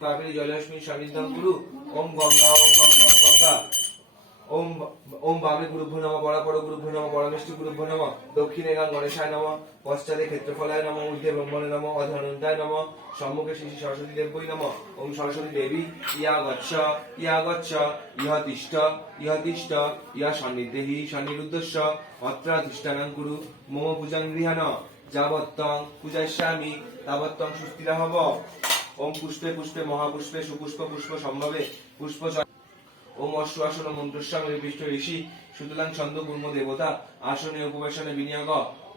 কাবেরী জলস্মি সান্নিধ্যং গুরু ওম গঙ্গা ওম গঙ্গা ওম গঙ্গা ওম ওম বামে গুরুভ্যো নমঃ পরাপর গুরুভ্যো নমঃ পরমেষ্ঠি গুরুভ্যো নমঃ দক্ষিণে গাং গণেশায় নমঃ পশ্চাতে ক্ষেত্রফলায় নমঃ ঊর্ধ্বে ব্রহ্মণে নমঃ অধনন্তায় নমঃ সম্মুখে শ্রী সরস্বতী দেব্যৈ নমঃ ওম সরস্বতী দেবী ইয়া গচ্ছ ইহ তিষ্ঠ ইয়া সন্নিধেহি সন্নিরুদ্ধস্য অত্রাধিষ্ঠানং কুরু মম পূজাং গৃহাণ যাবত্তং পূজাস্যামি তাবত্তং সুস্থিরা হব। ওম পুষ্পে পুষ্পে মহাপুষ্পে সুপুষ্প পুষ্প সম্ভবে পুষ্প ওম অশ্ব আসন মন্ত্রস্যাম পৃষ্ঠ ঋষি সুতলাং ছন্দ কুর্ম দেবতা আসনে উপবেশনে বিনিয়োগ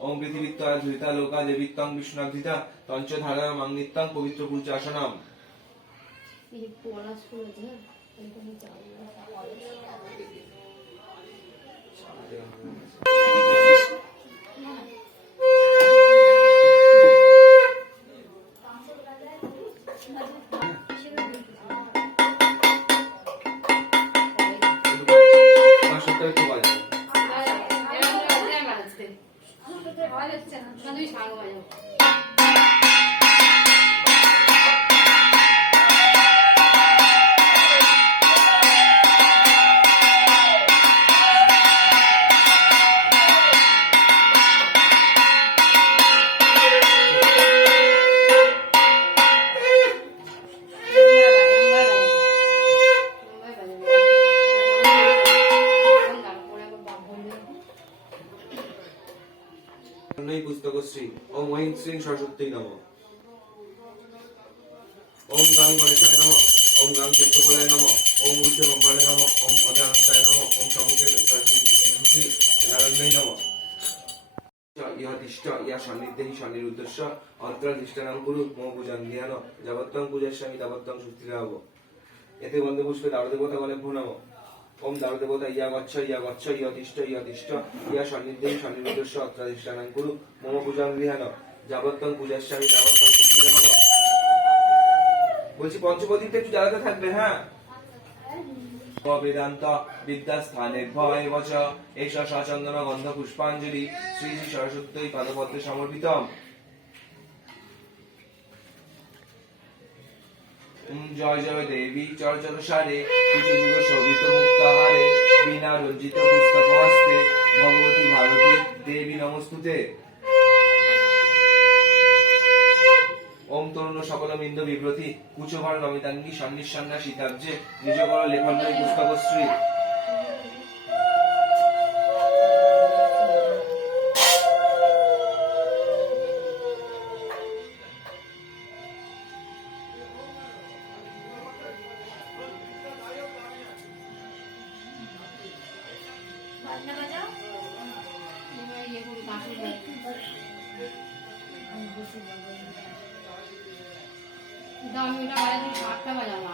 ওম পৃথিবীত্তয়া ধৃতা লোকা দেবীত্তং বিষ্ণুধৃতা তঞ্চ ধারয় মাংনিত্যং পবিত্র পূজা আসনম। পুস্তকশ্রী ওম ঐং শ্রীং সরস্বত্যৈ নমঃ ওম গাং গণেশায় নমঃ ওম গাং ক্ষেত্রফলায় নমঃ ওম ঊর্ধ্বে ব্রহ্মণে নমঃ ওম অধনন্তায় নমঃ ওম সম্মুখে নারায়ণায় নমঃ ইহ তিষ্ঠ ইয়া সন্নিধেহি সন্নিরুদ্ধস্য অত্রাধিষ্ঠানং কুরু মম পূজাং গৃহাণ যাবত্তং পূজাস্যামি তাবত্তং সুস্থিরা হব। এতে বন্দে পুষ্পে দারুদেবতাগণেভ্যো নমঃ ওম দারুদেবতা ইয়া গচ্ছ ইহ তিষ্ঠ ইয়া সন্নিধেহি সন্নিরুদ্ধস্য অত্রাধিষ্ঠানং কুরু মম পূজাং গৃহাণ যাবত্তং পূজাস্যামি তাবত্তং সুস্থিরা হব। বলছি পঞ্চপ্রদীপটা একটু জ্বালাতে থাকবে। হ্যাঁ, বেদান্ত বিদ্যাস্থানে ভয়বচ এষ সচন্দন গন্ধ পুষ্পাঞ্জলি শ্রী শ্রী সরস্বত্যৈ পাদপদ্মে সমর্পিতম। জয় জয় দেবী চরচর সারে যুগ শোভিত মুক্তাহারে বিনা রঞ্জিত পুস্তক হস্তে ভগবতী ভারতী দেবী নমস্তুতে। ওম তরুণ সকলমিন্দ বিব্রতি কুচভার নমিতাঙ্গী সন্নিঃসন্না সীতাব্জে নিজগণ লেখন্নৈ পুস্তকশ্রী। দামি না বাজে 7টা বাজামা